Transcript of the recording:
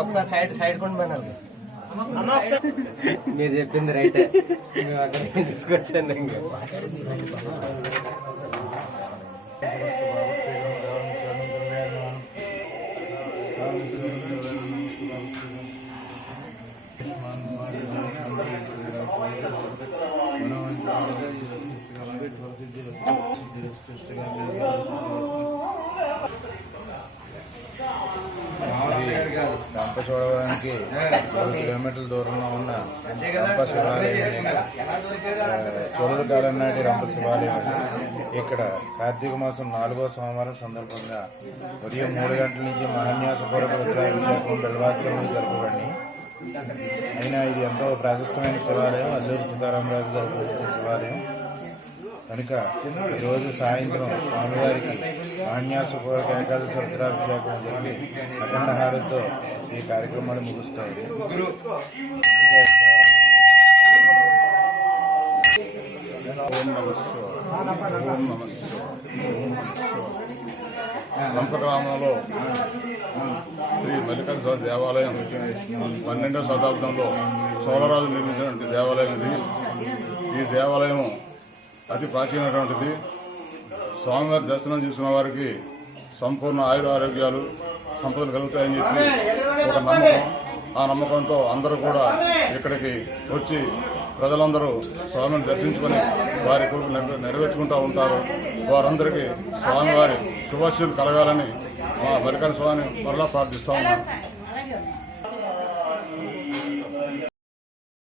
ఒకసారి సైడ్ కొండ పడాలి. మీరు చెప్పింది రైటే, మేము అక్కడ చూసుకొచ్చాను. ఇంకా రంపచోడవరానికి 10 కిలోమీటర్ల దూరంలో ఉన్న రంప శివాలయం, చోళుల కాలం నాటి రంప శివాలయం. ఇక్కడ కార్తీక మాసం 4వ సోమవారం సందర్భంగా ఉదయం 3 గంటల నుంచి మహాన్యాసపూర్వక రుద్రాభిషేకం బిల్వార్చనలు జరపబడి, అయినా ఇది ఎంతో ప్రాశస్తమైన శివాలయం. అల్లూరి సీతారామరాజు గారు పూజించిన శివాలయం కనుక ఈరోజు సాయంత్రం స్వామివారికి మహాన్యాసపూర్వక ఏకాదశి రుద్రాభిషేకం జరిగి అఖండ హారతితో ఈ కార్యక్రమాలు ముగుస్తాయి. రంప గ్రామంలో శ్రీ మల్లికార్జున స్వామి దేవాలయం 12వ శతాబ్దంలో చోళరాజు నిర్మించినటువంటి దేవాలయం ఇది. ఈ దేవాలయం అతి ప్రాచీనమైనటువంటిది. స్వామివారి దర్శనం చేసుకున్న వారికి సంపూర్ణ ఆయుర ఆరోగ్యాలు సంపదలు కలుగుతాయని చెప్పి ఒక నమ్మకం. ఆ నమ్మకంతో అందరూ కూడా ఇక్కడికి వచ్చి ప్రజలందరూ స్వామిని దర్శించుకొని వారి కోరికలు నెరవేర్చుకుంటూ ఉంటారు. వారందరికీ స్వామివారి శుభాశీలు కలగాలని మా మల్లికార్జున స్వామిని మరలా ప్రార్థిస్తా ఉన్నాం.